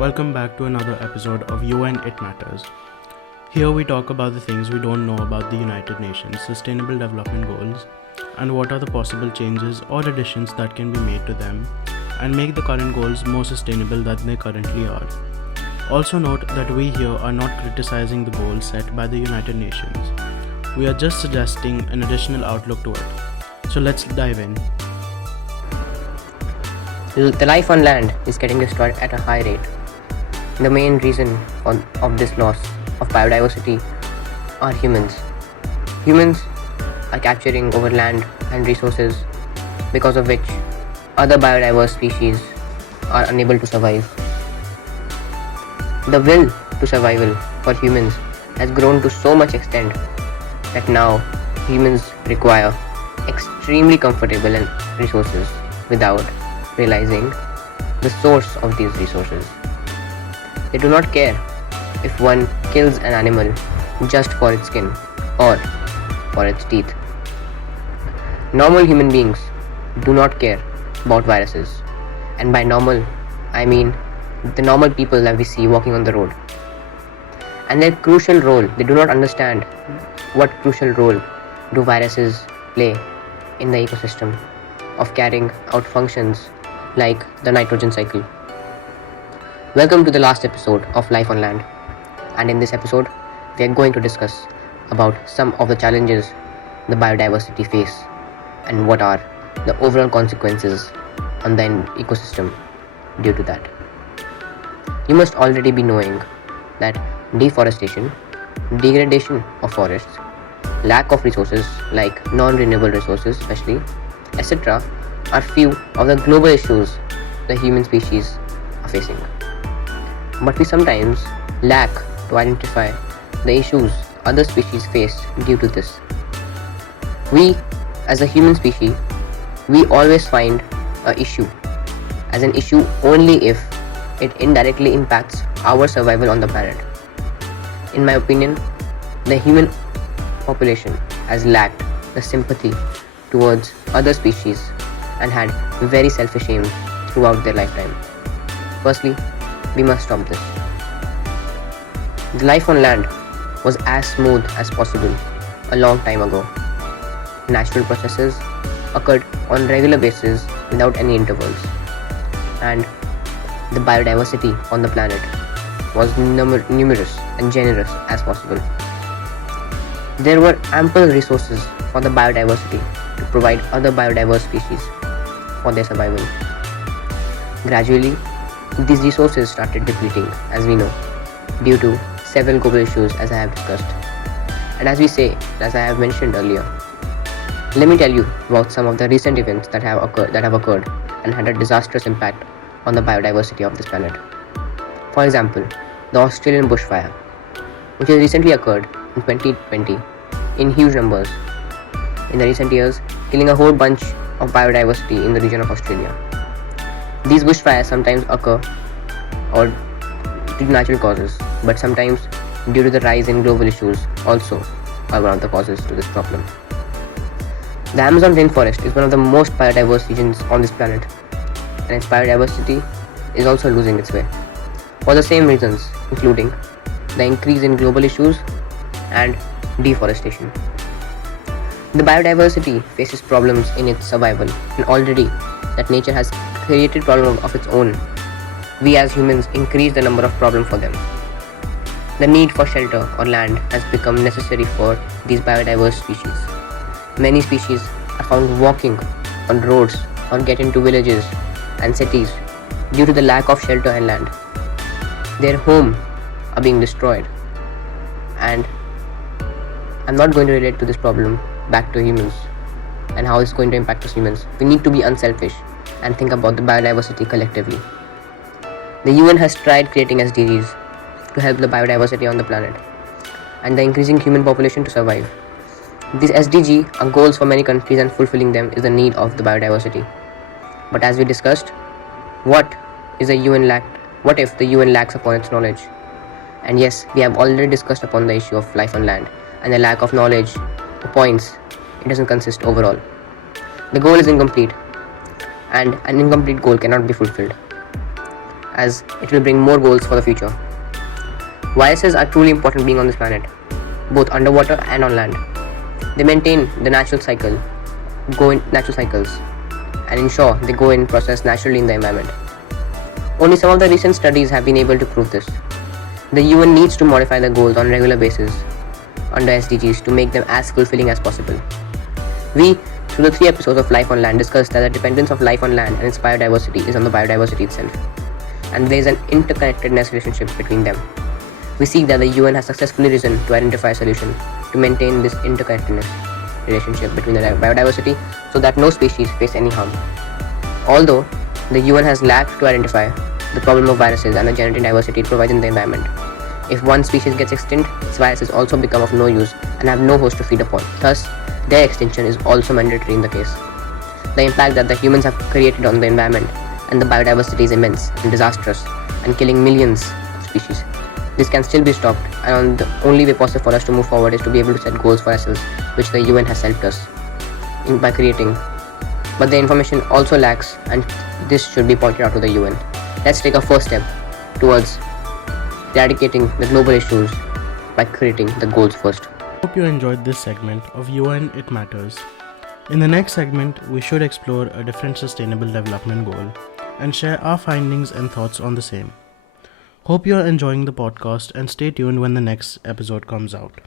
Welcome back to another episode of UN It Matters. Here we talk about the things we don't know about the United Nations Sustainable Development Goals and what are the possible changes or additions that can be made to them and make the current goals more sustainable than they currently are. Also note that we here are not criticizing the goals set by the United Nations. We are just suggesting an additional outlook to it. So let's dive in. The life on land is getting destroyed at a high rate. The main reason of this loss of biodiversity are humans. Humans are capturing over land and resources, because of which other biodiverse species are unable to survive. The will to survival for humans has grown to so much extent that now humans require extremely comfortable resources without realizing the source of these resources. They do not care if one kills an animal just for its skin or for its teeth. Normal human beings do not care about viruses, and by normal I mean the normal people that we see walking on the road. And their crucial role, they do not understand what crucial role do viruses play in the ecosystem of carrying out functions like the nitrogen cycle. Welcome to the last episode of Life on Land, and in this episode we are going to discuss about some of the challenges the biodiversity face and what are the overall consequences on the ecosystem due to that. You must already be knowing that deforestation, degradation of forests, lack of resources like non-renewable resources especially, etc. are few of the global issues the human species are facing. But we sometimes lack to identify the issues other species face due to this. We, as a human species, we always find an issue as an issue only if it indirectly impacts our survival on the planet. In my opinion, the human population has lacked the sympathy towards other species and had very selfish aims throughout their lifetime. Firstly, we must stop this. The life on land was as smooth as possible a long time ago. Natural processes occurred on regular basis without any intervals, and the biodiversity on the planet was numerous and generous as possible. There were ample resources for the biodiversity to provide other biodiverse species for their survival. Gradually, these resources started depleting, as we know, due to several global issues as I have discussed. And as I have mentioned earlier, let me tell you about some of the recent events that have occurred and had a disastrous impact on the biodiversity of this planet. For example, the Australian bushfire, which has recently occurred in 2020 in huge numbers in the recent years, killing a whole bunch of biodiversity in the region of Australia. These bushfires sometimes occur or due to natural causes, but sometimes due to the rise in global issues also are one of the causes to this problem. The Amazon rainforest is one of the most biodiverse regions on this planet, and its biodiversity is also losing its way for the same reasons, including the increase in global issues and deforestation. The biodiversity faces problems in its survival, and already that nature has created problems of its own. We as humans increase the number of problems for them. The need for shelter or land has become necessary for these biodiverse species. Many species are found walking on roads or get into villages and cities due to the lack of shelter and land. Their homes are being destroyed, and I'm not going to relate to this problem back to humans and how it's going to impact us humans. We need to be unselfish and think about the biodiversity collectively. The UN has tried creating SDGs to help the biodiversity on the planet and the increasing human population to survive. These SDG are goals for many countries, and fulfilling them is the need of the biodiversity. But as we discussed, what if the UN lacks upon its knowledge? And yes, we have already discussed upon the issue of life on land and the lack of knowledge points it doesn't consist overall. The goal is incomplete, and an incomplete goal cannot be fulfilled. as it will bring more goals for the future. Viruses are truly important being on this planet, both underwater and on land. They maintain the natural cycles, and ensure they go in process naturally in the environment. Only some of the recent studies have been able to prove this. The UN needs to modify the goals on a regular basis under SDGs to make them as fulfilling as possible. We, through the 3 episodes of Life on Land, discussed that the dependence of life on land and its biodiversity is on the biodiversity itself, and there is an interconnectedness relationship between them. We see that the UN has successfully risen to identify a solution to maintain this interconnectedness relationship between the biodiversity so that no species face any harm. Although the UN has lacked to identify the problem of viruses and the genetic diversity it provides in the environment. If one species gets extinct, its viruses also become of no use and have no host to feed upon. Thus, their extinction is also mandatory in the case. The impact that the humans have created on the environment and the biodiversity is immense and disastrous and killing millions of species. This can still be stopped, and the only way possible for us to move forward is to be able to set goals for ourselves, which the UN has helped us by creating. But the information also lacks, and this should be pointed out to the UN. Let's take a first step towards eradicating the global issues by creating the goals first. Hope you enjoyed this segment of UN It Matters. In the next segment, we should explore a different sustainable development goal and share our findings and thoughts on the same. Hope you are enjoying the podcast and stay tuned when the next episode comes out.